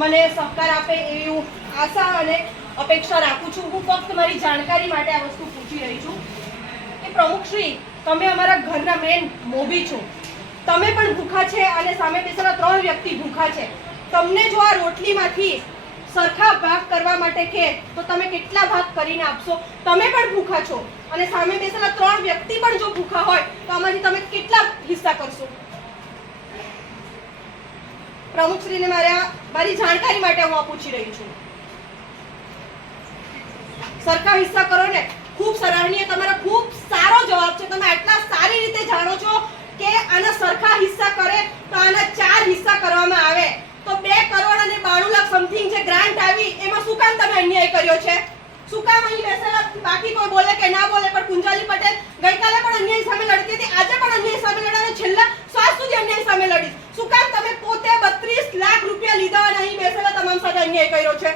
મને સહકાર આપે એવી હું આશા અને અપેક્ષા રાખું છું। હું ફક્ત મારી જાણકારી માટે આ વસ્તુ પૂછી રહી છું કે પ્રમુખશ્રી, તમે અમારા ઘરના મેન મોભી છો, તમે પણ ભૂખા છે અને સામે બેસેલા 3 વ્યક્તિ ભૂખા છે। તમને જો આ રોટલીમાંથી સરખા ભાગ કરવા માટે કહે તો તમે કેટલા ભાગ કરીને આપશો? તમે પણ ભૂખા છો અને સામે બેસેલા 3 વ્યક્તિ પણ જો ભૂખા હોય તો આમાંથી તમે કેટલા હિસ્સા કરશો? પ્રમુખશ્રીને મારી જાણકારી માટે હું આ પૂછી રહી છું। સરખા હિસ્સા કરો ને, ખૂબ સરાહનીય, તમારો ખૂબ સારો જવાબ છે। તમે આટલા સારી રીતે જાણો છો કે આના સરખા હિસ્સા કરે તો આના 4 હિસ્સા કરવામાં આવે તો 2 કરોડ અને 92 લાખ સમથિંગ જે ગ્રાન્ટ આવી એમાં શું કામ તમે અન્યાય કર્યો છે? શું કામ અહીં બેસેલા બાકી કોઈ બોલે કે ના બોલે પણ કુંજાલી પટેલ ગઈકાલે પણ અન્યાય સામે લડતી હતી, આજે પણ અન્યાય સામે લડે અને છેલ્લા શ્વાસ સુધી અન્યાય સામે લડીશ। શું કામ તમે પોતે 32 લાખ રૂપિયા લીધા અને અહીં બેસેલા તમામ સાથે અન્યાય કર્યો છે?